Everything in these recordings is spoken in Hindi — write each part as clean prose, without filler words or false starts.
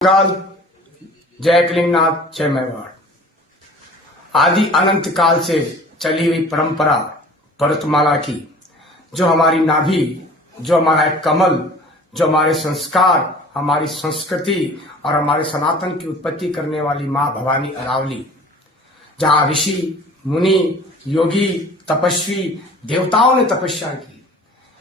काल जय कलिंगनाथ जय मेवाड़। आदि अनंत काल से चली हुई परंपरा भरतमाला की, जो हमारी नाभि, जो हमारा एक कमल, जो हमारे संस्कार, हमारी संस्कृति और हमारे सनातन की उत्पत्ति करने वाली माँ भवानी अरावली, जहाँ ऋषि मुनि योगी तपस्वी देवताओं ने तपस्या की,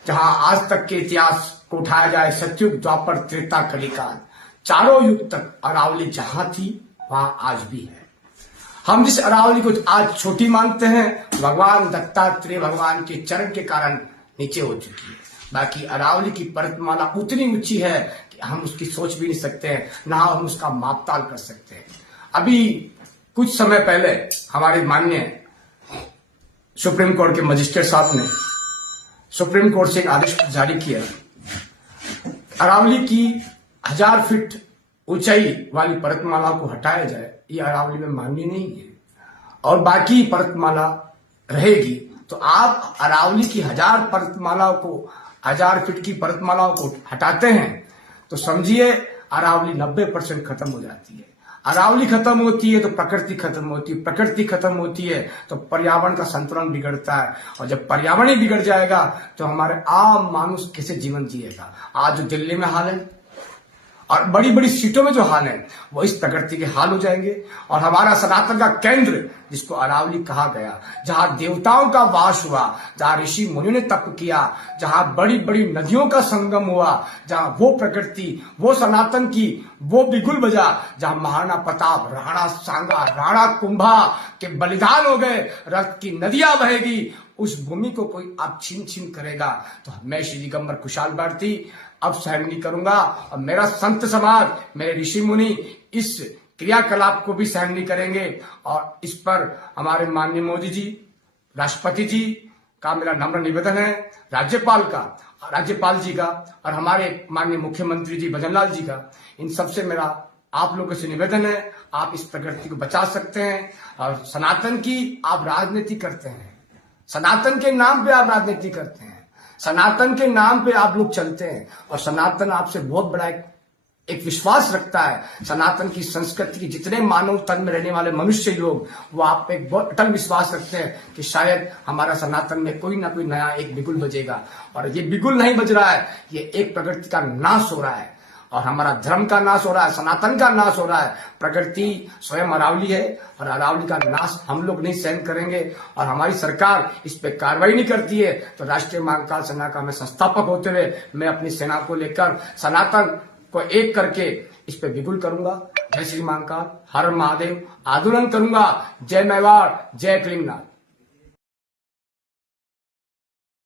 जहाँ आज तक के इतिहास को उठाया जाए सतयुग द्वापर त्रेता कलिकाल, चारों युग तक अरावली जहां थी वहां आज भी है। हम जिस अरावली को आज छोटी मानते हैं, भगवान दत्तात्रेय भगवान के चरण के कारण नीचे हो चुकी है। बाकी अरावली की पर्वतमाला उतनी ऊंची है कि हम उसकी सोच भी नहीं सकते हैं, ना हम उसका मापताल कर सकते हैं। अभी कुछ समय पहले हमारे माननीय सुप्रीम कोर्ट के मजिस्ट्रेट साहब ने सुप्रीम कोर्ट से एक आदेश जारी किया, अरावली की 1000 फीट ऊंचाई वाली पर्वतमाला को हटाया जाए। ये अरावली में मान्य नहीं है और बाकी पर्वतमाला रहेगी। तो आप अरावली की 1000 पर्वतमालाओं को 1000 फीट की पर्वतमालाओं को हटाते हैं तो समझिए अरावली 90% खत्म हो जाती है। अरावली खत्म होती है तो प्रकृति खत्म होती है, प्रकृति खत्म होती है तो पर्यावरण का संतुलन बिगड़ता है, और जब पर्यावरण ही बिगड़ जाएगा तो हमारे आम मानुष कैसे जीवन जिएगा। आज जो दिल्ली में हाल है और बड़ी बड़ी सीटों में जो हाल है वो इस प्रकृति के हाल हो जाएंगे। और हमारा सनातन का केंद्र जिसको अरावली कहा गया, जहां देवताओं का वास हुआ, जहां ऋषि मुनियों ने तप किया, जहां बड़ी बड़ी नदियों का संगम हुआ, जहां वो प्रकृति, वो सनातन की वो बिगुल बजा, जहां महाराणा प्रताप, राणा सांगा, राणा कुंभा के बलिदान हो गए, रक्त की नदियां बहेगी, उस भूमि को कोई अब छीन करेगा तो मैं श्री दिगंबर कुशाल भारती अब सहन नहीं करूंगा। और मेरा संत समाज, मेरे ऋषि मुनि इस क्रियाकलाप को भी सहन नहीं करेंगे। और इस पर हमारे माननीय मोदी जी, राष्ट्रपति जी का मेरा नम्र निवेदन है, राज्यपाल जी का और हमारे माननीय मुख्यमंत्री जी भजनलाल जी का, इन सबसे मेरा आप लोगों से निवेदन है, आप इस प्रकृति को बचा सकते हैं। और सनातन की आप राजनीति करते हैं, सनातन के नाम पे आप राजनीति करते हैं, सनातन के नाम पे आप लोग चलते हैं, और सनातन आपसे बहुत बड़ा एक विश्वास रखता है। सनातन की संस्कृति की जितने मानव तन में रहने वाले मनुष्य लोग, वो आप पे एक बहुत अटल विश्वास रखते हैं कि शायद हमारा सनातन में कोई ना कोई नया एक बिगुल बजेगा। और ये बिगुल नहीं बज रहा है, ये एक प्रकृति का नाश हो रहा है और हमारा धर्म का नाश हो रहा है, सनातन का नाश हो रहा है। प्रकृति स्वयं अरावली है और अरावली का नाश हम लोग नहीं सहन करेंगे। और हमारी सरकार इस पे कार्रवाई नहीं करती है तो राष्ट्रीय महाकाल सेना का मैं संस्थापक होते हुए मैं अपनी सेना को लेकर सनातन को एक करके इस पे बिगुल करूंगा। जय श्री महाकाल, हर महादेव, आंदोलन करूंगा। जय मेवाड़, जय कलिंगनाथ।